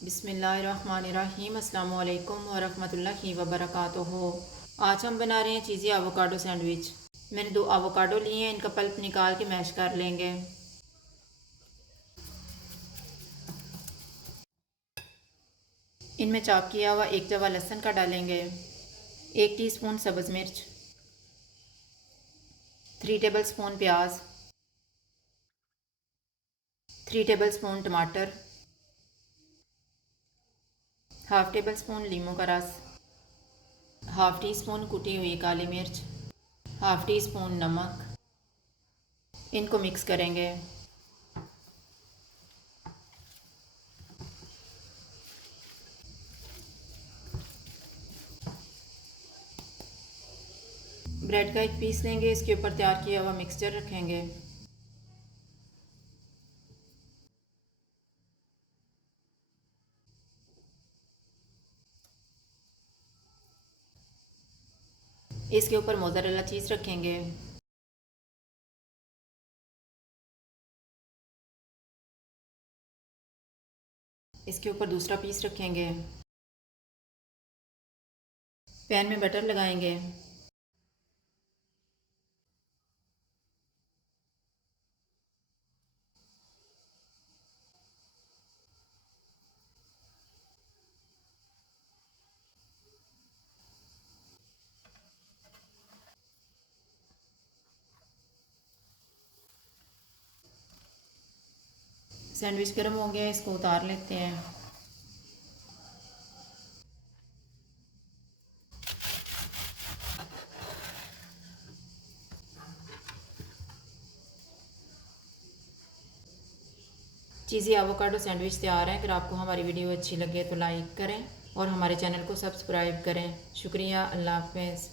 बिस्मिल्लाहिर्रहमानिर्रहीम अस्सलामु अलैकुम वरहमतुल्लाहि वबरकातुहू। आज हम बना रहे हैं चीज़ी एवोकाडो सैंडविच। मैंने 2 एवोकाडो लिए हैं, इनका पल्प निकाल के मैश कर लेंगे। इनमें चॉप किया हुआ 1 जवा लहसुन का डालेंगे, 1 टीस्पून सब्ज़ मिर्च, 3 टेबलस्पून प्याज, 3 टेबलस्पून टमाटर, हाफ़ टेबल स्पून लीमू का रस, हाफ़ टी स्पून कुटी हुई काली मिर्च, हाफ़ टी स्पून नमक। इनको मिक्स करेंगे। ब्रेड का एक पीस लेंगे, इसके ऊपर तैयार किया हुआ मिक्सचर रखेंगे। इसके ऊपर मोज़रेला चीज़ रखेंगे। इसके ऊपर दूसरा पीस रखेंगे। पैन में बटर लगाएंगे। सैंडविच गर्म हो गया, इसको उतार लेते हैं। चीज़ी एवोकाडो सैंडविच तैयार है। अगर आपको हमारी वीडियो अच्छी लगे तो लाइक करें और हमारे चैनल को सब्सक्राइब करें। शुक्रिया। अल्लाह हाफ़िज़।